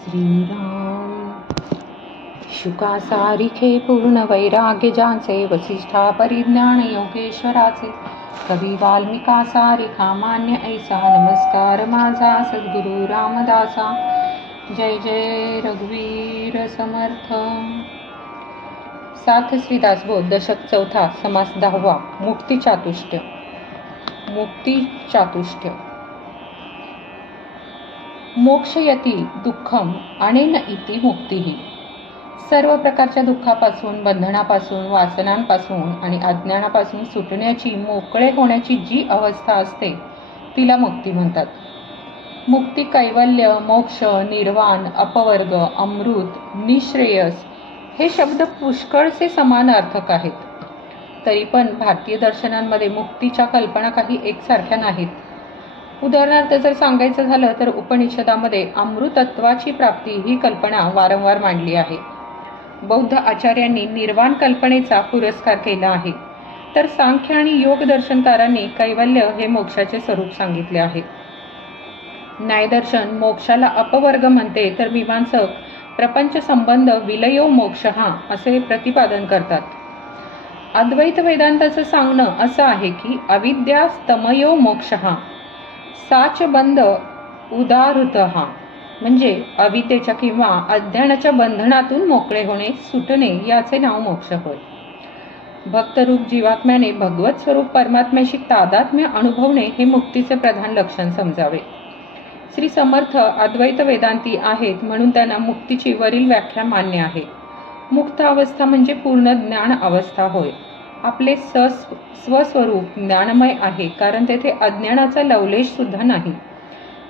श्रीराम शुका सारिखे पूर्ण वैराग्य ज्याचे वसिष्ठा परिज्ञान योगेश्वराचे कवी वाल्मिका सारिखा मान्य ऐसा नमस्कार माझा सद्गुरु रामदासा जय जय रघुवीर समर्थ। साथ श्रीदास बोध दशक चौथा समास 10वा मुक्ती चातुष्ट मोक्षयती दुःखम अनेन इति मुक्तीही। सर्व प्रकारच्या दुःखापासून, बंधनापासून, वासनांपासून आणि अज्ञानापासून सुटण्याची, मोकळे होण्याची जी अवस्था असते तिला मुक्ती म्हणतात। मुक्ती, कैवल्य, मोक्ष, निर्वाण, अपवर्ग, अमृत, निःश्रेयस हे शब्द पुष्कळसे समानार्थक आहेत। तरी पण भारतीय दर्शनांमध्ये मुक्तीच्या कल्पना काही एकसारख्या नाहीत। उदाहरणार्थ जर सांगायचं झालं तर उपनिषदामध्ये अमृतत्वाची प्राप्ती ही कल्पना वारंवार मांडली आहे। बौद्ध आचार्यांनी निर्वाण कल्पनेचा पुरस्कार केला आहे, तर सांख्य आणि योग दर्शनकारांनी कैवल्य हे मोक्षाचे स्वरूप सांगितले आहे। न्यायदर्शन मोक्षाला अपवर्ग म्हणते, तर मीमांसक प्रपंच संबंध विलयो मोक्ष असे प्रतिपादन करतात। अद्वैत वेदांताचं सांगणं असं आहे की अविद्यास्तमयो मोक्ष साच बंध उदाहृत म्हणजे अविद्येच्या किंवा अज्ञानाच्या बंधनातून मोकळे होणे, सुटणे याचे नाव मोक्ष होय। भक्तरूप जीवात्म्याने भगवत स्वरूप परमात्म्याशी तादात्म्य अनुभवणे हे मुक्तीचे प्रधान लक्षण समजावे। श्री समर्थ अद्वैत वेदांती आहेत म्हणून त्यांना मुक्तीची वरील व्याख्या मान्य आहे। मुक्त अवस्था म्हणजे पूर्ण ज्ञान अवस्था होय। आपले स्वस्वरूप ज्ञानमय आहे, कारण तेथे अज्ञानाचा लवलेश सुद्धा नाही।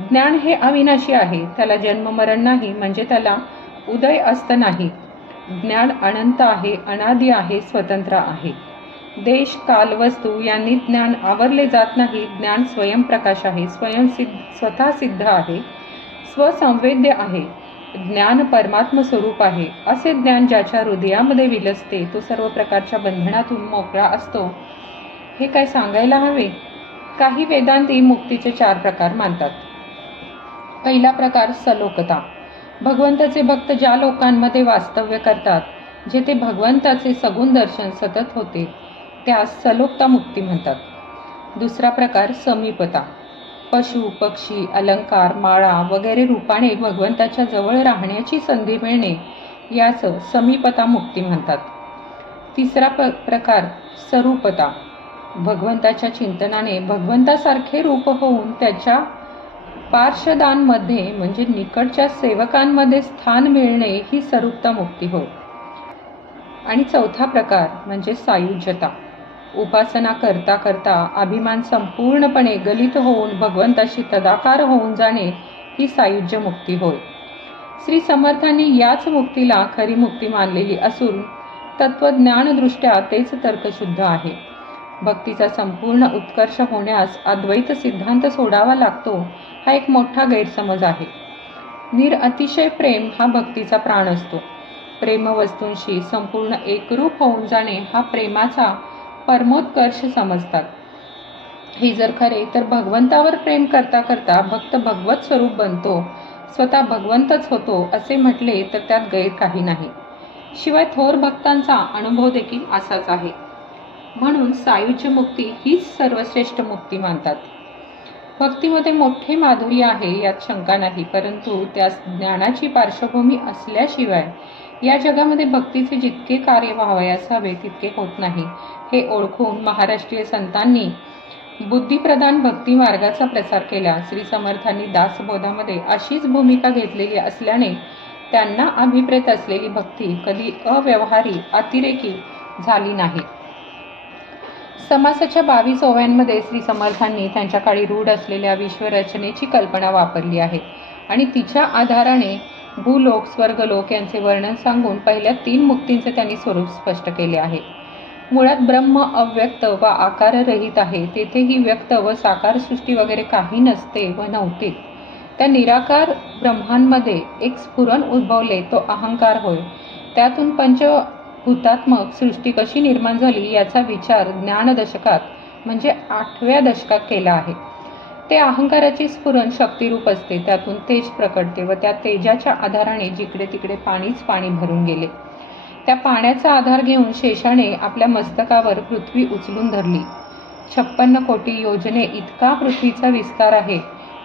ज्ञान हे अविनाशी आहे, त्याला जन्म मरण नाही, म्हणजे त्याला उदय अस्त नाही। ज्ञान अनंत आहे, अनादि आहे, स्वतंत्र आहे। देश काल वस्तू यांनी ज्ञान आवरले जात नाही। ज्ञान स्वयंप्रकाश आहे, स्वतः सिद्ध आहे, स्वसंवेद्य आहे। ज्ञान परमात्म स्वरूप आहे। असे ज्ञान ज्याच्या हृदयामध्ये विलसते तो सर्व प्रकारच्या बंधनातून मोकळा असतो। हे काय सांगायला हवे? काही वेदांती मुक्तीचे 4 प्रकार मानतात। पहिला प्रकार सलोकता। भगवंताचे भक्त ज्या लोकांमध्ये वास्तव्य करतात, जेथे भगवंताचे सगुण दर्शन सतत होते, त्यास सलोकता मुक्ती म्हणतात। दुसरा प्रकार समीपता। पशु, पक्षी, अलंकार, माळा वगैरे रूपाने भगवंताच्या जवळ राहण्याची संधी मिळणे यास समीपता मुक्ती म्हणतात। तिसरा प्रकार सरूपता। भगवंताच्या चिंतनाने भगवंतासारखे रूप होऊन त्याच्या पार्षदांमध्ये म्हणजे निकटच्या सेवकांमध्ये स्थान मिळणे ही सरूपता मुक्ती होय। आणि चौथा प्रकार म्हणजे सायुज्यता। उपासना करता करता अभिमान संपूर्णपणे गलित होऊन भगवंताशी तदाकार होऊन जाणे ही सायुज्य मुक्ती होय। श्री समर्थांनी याच मुक्तीला खरी मुक्ती मानलेली असून तत्वज्ञान दृष्ट्या तेच तर्कशुद्ध आहे। भक्तीचा संपूर्ण उत्कर्ष होण्यास अद्वैत सिद्धांत सोडावा लागतो हा एक मोठा गैरसमज आहे। अतिशय प्रेम हा भक्तीचा प्राण असतो। प्रेमवस्तूंशी संपूर्ण एकरूप होऊन जाणे हा प्रेमाचा परमोत्कर्ष समजतात। हे जर खरे तर भगवंतावर प्रेम करता करता भक्त भगवत स्वरूप बनतो, स्वतः भगवंतच होतो असे म्हटले तर त्यात गैर काही नाही। शिवाय थोर भक्तांचा अनुभव देखील असाच आहे। म्हणून सायुज्य मुक्ती हीच सर्वश्रेष्ठ मुक्ती मानतात। भक्तीमध्ये मोठे माधुर्य आहे यात शंका नाही, परंतु त्यास ज्ञानाची पार्श्वभूमी असल्याशिवाय या जगामध्ये भक्तीचे जितके कार्य व्हावयास हवे तितके होत नाही हे ओळखून महाराष्ट्रीय संतांनी बुद्धिप्रधान भक्ती मार्गाचा प्रसार केला। श्री समर्थांनी दासबोधामध्ये अशीच भूमिका घेतलेली असल्याने त्यांना अभिप्रेत असलेली भक्ती कधी अव्यवहारी, अतिरेकी झाली नाही। समासाच्या 22 ओव्यांमध्ये श्री समर्थांनी त्यांच्या काळी रूढ असलेल्या विश्वरचनेची कल्पना वापरली आहे आणि तिच्या आधाराने भूलोक, स्वर्गलोक यांचे वर्णन सांगून पहिल्या 3 मुक्तींचे त्यांनी स्वरूप स्पष्ट केले आहे। मुळात ब्रह्म अव्यक्त व आकाररहित आहे। तेथेही व्यक्त व साकार सृष्टी वगैरे काही नसते व नव्हते। त्या निराकार ब्रह्मांमध्ये एक स्फुरण उद्भवले, तो अहंकार होय। त्यातून पंचभूतात्मक सृष्टी कशी निर्माण झाली याचा विचार ज्ञानदशकात म्हणजे 8व्या दशकात केला आहे। ते अहंकाराची स्फुरण शक्तिरूप असते, त्यातून तेज प्रकटते व त्या तेजाच्या आधाराने जिकडे तिकडे पाणीच पाणी भरून गेले. त्या पाण्याचा आधार घेऊन शेषाने आपल्या मस्तकावर पृथ्वी उचलून धरली. 56 कोटी योजने इतका पृथ्वीचा विस्तार आहे.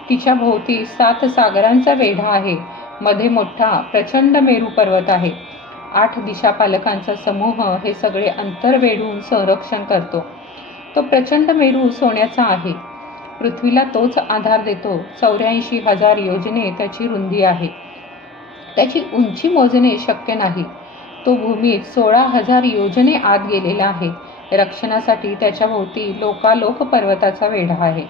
तिच्या भोवती 7 सागरांचा वेढा आहे. मध्ये मोठा प्रचंड मेरू पर्वत आहे. 8 दिशापालकांचा समूह हे सगळे अंतर वेढून संरक्षण करतो. तो प्रचंड मेरू सोन्याचा आहे. पृथ्वीला तोच आधार देतो. 84,000 योजने त्याची रुंदी आहे. त्याची उंची मोजणे शक्य नाही. तो भूमीत 16,000 योजने आत गेलेला आहे. रक्षणासाठी त्याच्या भोवती लोकालोक पर्वताचा वेढा आहे.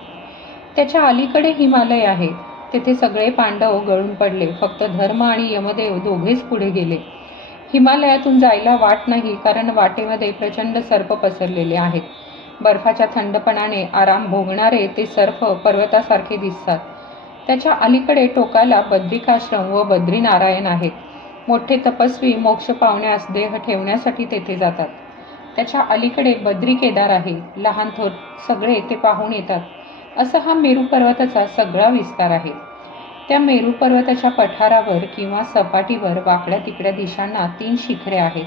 त्याच्या अलीकडे हिमालय आहे. तेथे सगळे पांडव गळून पडले. फक्त धर्म आणि यमदेव दोघेच पुढे गेले. हिमालयातून जायला वाट नाही, कारण वाटेमध्ये प्रचंड सर्प पसरलेले आहेत. बर्फाच्या थंडपणाने आराम भोगणारे ते सर्प पर्वतासारखे दिसतात. त्याच्या अलीकडे टोकाला बद्रिकाश्रम व बद्रीनारायण आहेत. मोठे तपस्वी मोक्ष पावण्यास देह ठेवण्यासाठी तेथे जातात. त्याच्या अलीकडे बद्री केदार आहे. लहान थोर सगळे ते पाहून येतात. असा हा मेरू पर्वताचा सगळा विस्तार आहे. त्या मेरू पर्वताच्या पठारावर किंवा सपाटीवर वाकड्या तिकड्या दिशांना 3 शिखरे आहेत.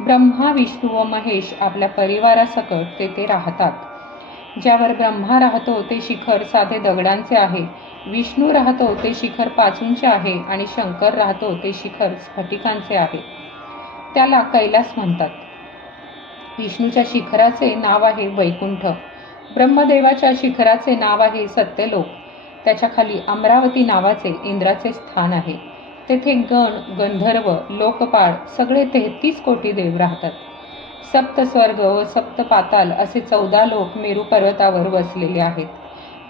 ब्रह्मा, विष्णू व महेश आपल्या परिवारासकट तेथे राहतात. ज्यावर ब्रह्मा राहतो ते शिखर साधे दगडांचे आहे. विष्णू राहतो ते शिखर पाचूंचे आहे आणि शंकर राहतो ते शिखर स्फटिकांचे आहे. त्याला कैलास म्हणतात. विष्णूच्या शिखराचे नाव आहे वैकुंठ. ब्रह्मदेवाच्या शिखराचे नाव आहे सत्यलोक. त्याच्या खाली अमरावती नावाचे इंद्राचे स्थान आहे. तेथे गण, गंधर्व, लोकपाळ सगळे 33 कोटी देव राहतात. सप्त स्वर्ग व सप्त पाताल असे 14 लोक मेरू पर्वतावर वसलेले आहेत.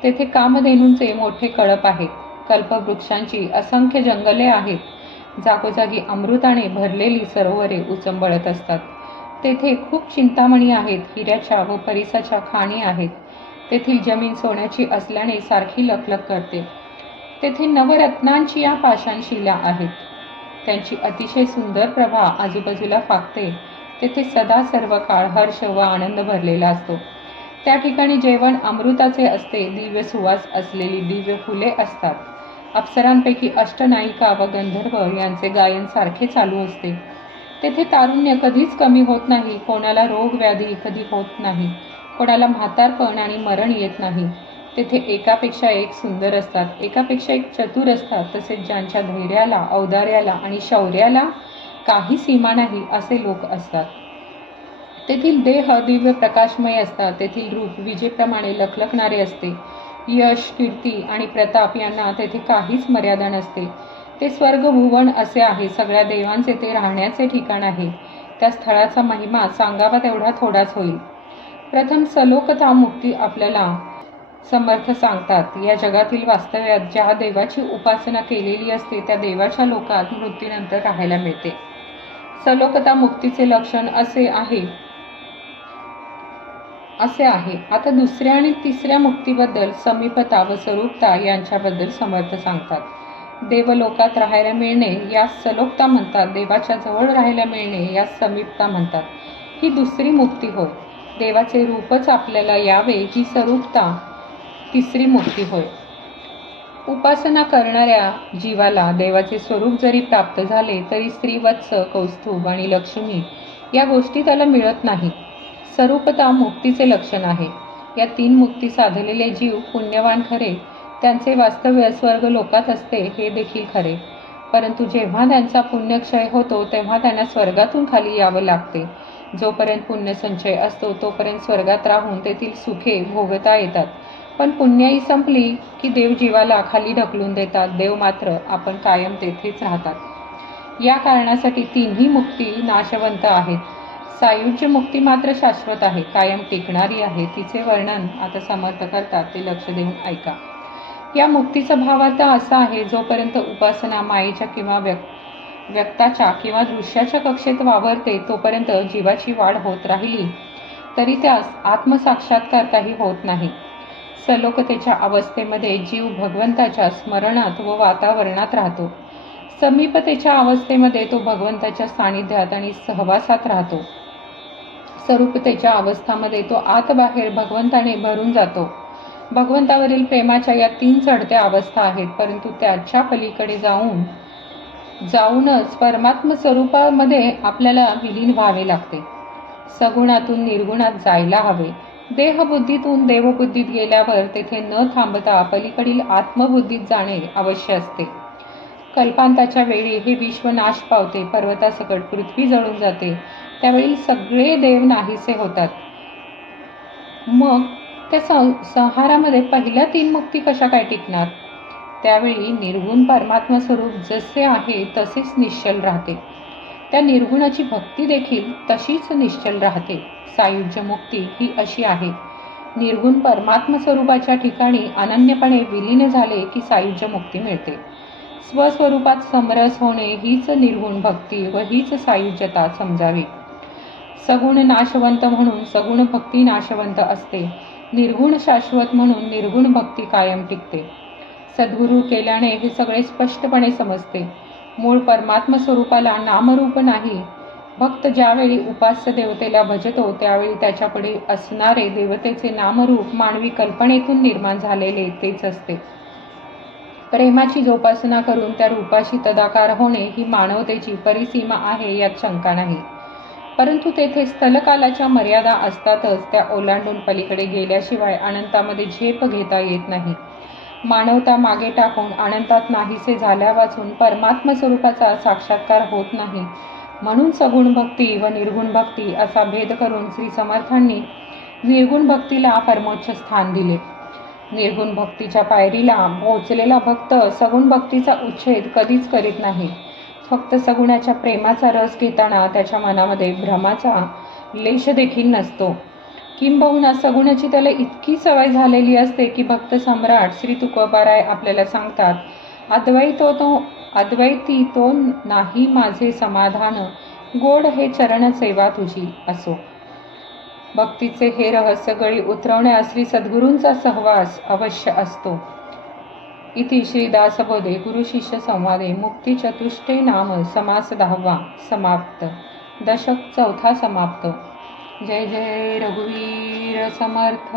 तेथे कामधेनूंचे मोठे कळप आहेत. कल्पवृक्षांची असंख्य जंगले आहेत. जागोजागी अमृताने भरलेली सरोवरे उचंबळत असतात. तेथे खूप चिंतामणी आहेत. हिऱ्याच्या व परिसाच्या खाणी आहेत. तेथील जमीन सोन्याची असल्याने सारखी लखलख करते. तेथे नवरत्नांची या पाषाणशिला आहेत. त्यांची अतिशय सुंदर प्रभा आजूबाजूला फाकते. तेथे सदा सर्व काळ हर्ष व आनंद भरलेला असतो. त्या ठिकाणी जेवण अमृताचे असते. दिव्य सुवास असलेली दिव्य फुले असतात. अप्सरांपैकी अष्टनायिका व गंधर्व यांचे गायन सारखे चालू असते. तेथे तारुण्य कधीच कमी होत नाही. कोणाला रोग व्याधी कधी होत नाही. कोणाला म्हातारपण आणि मरण येत नाही. तेथे एकापेक्षा एक सुंदर असतात. एकापेक्षा एक चतुर असतात. तसेच ज्यांच्या धैर्याला, औदार्याला आणि शौर्याला काही सीमा नाही असे लोक असतात. तेथील देह दिव्य प्रकाशमय असतात. तेथील रूप विजेप्रमाणे लखलखणारे असते. यश, कीर्ती आणि प्रताप यांना तेथे काहीच मर्यादा नसते. ते स्वर्ग भुवन असे आहे. सगळ्या देवांचे ते राहण्याचे ठिकाण आहे. त्या स्थळाचा महिमा सांगावा तेवढा थोडाच होईल. प्रथम सलोकता मुक्ती आपल्याला समर्थ सांगतात. या जगातील वास्तव्यात ज्या देवाची उपासना केलेली असते त्या देवाच्या लोकात मृत्यूनंतर राहायला मिळते. सलोकता मुक्तीचे लक्षण असे आहे. आता दुसऱ्या आणि तिसऱ्या मुक्तीबद्दल समीपता व स्वरूपता यांच्याबद्दल समर्थ सांगतात. देवलोकात राहायला मिळणे यास सलोकता म्हणतात. देवाच्या जवळ राहायला मिळणे यास समीपता म्हणतात. ही दुसरी मुक्ती होय. देवाचे रूपच आपल्याला यावे ही स्वरूपता तिसरी मुक्ती होय. उपासना करणाऱ्या जीवाला देवाचे स्वरूप जरी प्राप्त झाले तरी स्त्रीवत्स, कौस्तुभ आणि लक्ष्मी या गोष्टी त्याला मिळत नाही. स्वरूपता मुक्तीचे लक्षण आहे. या 3 मुक्ती साधलेले जीव पुण्यवान खरे. त्यांचे वास्तव्य स्वर्ग लोकात असते हे देखील खरे. परंतु जेव्हा त्यांचा पुण्यक्षय होतो तेव्हा त्यांना स्वर्गातून खाली यावं लागते. जोपर्यंत पुण्यसंचय असतो तोपर्यंत स्वर्गात राहून तेथील सुखे भोगता येतात. पण पुण्याई संपली की देव जीवाला खाली ढकलून देतात. देव मात्र आपण कायम तेथेच राहतात. या कारणासाठी 3ही मुक्ती नाशवंत आहेत. सायुज्य मुक्ती मात्र शाश्वत आहे, कायम टिकणारी आहे. तिचे वर्णन आता समर्थ करतात, ते लक्ष देऊन ऐका. या मुक्तीचा भावार्थ असा आहे, जोपर्यंत उपासना मायेच्या किंवा व्यक्ताच्या किंवा दृश्याच्या कक्षेत वावरते तोपर्यंत जीवाची वाढ होत राहिली तरी त्यास आत्मसाक्षात्कार काही होत नाही. सलोकतेच्या अवस्थेमध्ये जीव भगवंताच्या स्मरणात व वातावरणात राहतो. समीपतेच्या अवस्थेमध्ये तो भगवंताच्या सानिध्यात आणि सहवासात राहतो. स्वरूपतेच्या अवस्थामध्ये तो आत बाहेर भगवंताने भरून जातो. भगवंतावरील प्रेमाच्या या 3 चढत्या अवस्था आहेत, परंतु त्याच्या पलीकडे जाऊनच परमात्म स्वरूपामध्ये आपल्याला विलीन व्हावे लागते. सगुणातून निर्गुणात जायला हवे. देहबुद्धीतून देवबुद्धीत गेल्यावर तेथे न थांबता पलीकडील आत्मबुद्धीत जाणे अवश्य असते. कल्पांताच्या वेळी हे विश्व नाश पावते, पर्वतासकट पृथ्वी जळून जाते, त्यावेळी सगळे देव नाहीसे होतात. मग त्या संहारामध्ये पहिल्या 3 मुक्ती कशा काय टिकणार? त्यावेळी निर्गुण परमात्मा स्वरूप जसे आहे तसेच निश्चल राहते. त्या निर्गुणाची भक्ती देखील तशीच निश्चल राहते. सायुज्य मुक्ती ही अशी आहे. निर्गुण परमात्मा स्वरूपाच्या ठिकाणी अनन्यपणे विलीन झाले की सायुज्य मुक्ती मिळते. स्वस्वरूपात समरस होणे हीच निर्गुण भक्ती व हीच सायुज्यता समजावी. सगुण नाशवंत म्हणून सगुण भक्ती नाशवंत असते. निर्गुण शाश्वत म्हणून निर्गुण भक्ती कायम टिकते. सद्गुरू केल्याने हे सगळे स्पष्टपणे समजते. मूळ परमात्म स्वरूपाला नामरूप नाही. भक्त ज्यावेळी उपास्य देवतेला भजतो त्यावेळी त्याच्यापुढे असणारे देवतेचे नामरूप मानवी कल्पनेतून निर्माण झालेले तेच असते. प्रेमाची जोपासना करून त्या रूपाशी तदाकार होणे ही मानवतेची परिसीमा आहे, यात शंका नाही. परंतु तेथे स्थलकालाच्या मर्यादा असतातच. त्या ओलांडून पलीकडे गेल्याशिवाय अनंतामध्ये झेप घेता येत नाही. मानवता मागे टाकून अनंतात नाहीसे झाल्यावाचून परमात्म स्वरूपाचा साक्षात्कार होत नाही. म्हणून सगुण भक्ती व निर्गुण भक्ती असा भेद करून श्री समर्थांनी निर्गुण भक्तीला परमोच्च स्थान दिले. निर्गुण भक्तीच्या पायरीला पोहोचलेला भक्त सगुण भक्तीचा उच्छेद कधीच करीत नाही. फक्त सगुणाच्या प्रेमाचा रस घेताना त्याच्या मनामध्ये भ्रमाचा लेश देखील नसतो. किंबहुना सगुणाची त्याला इतकी सवय झालेली असते की भक्त सम्राट श्री तुकोबाराय आपल्याला सांगतात, अद्वैती तो नाही माझे समाधान, गोड हे चरण सेवा तुझी असो. भक्तीचे हे रहस्य गळी उतरवण्यास श्री सद्गुरूंचा सहवास अवश्य असतो. इति श्री दासबोधे गुरु शिष्य संवादे मुक्ती चतुष्टय नाम समास 10वा समाप्त. दशक 4 समाप्त. जय जय रघुवीर समर्थ.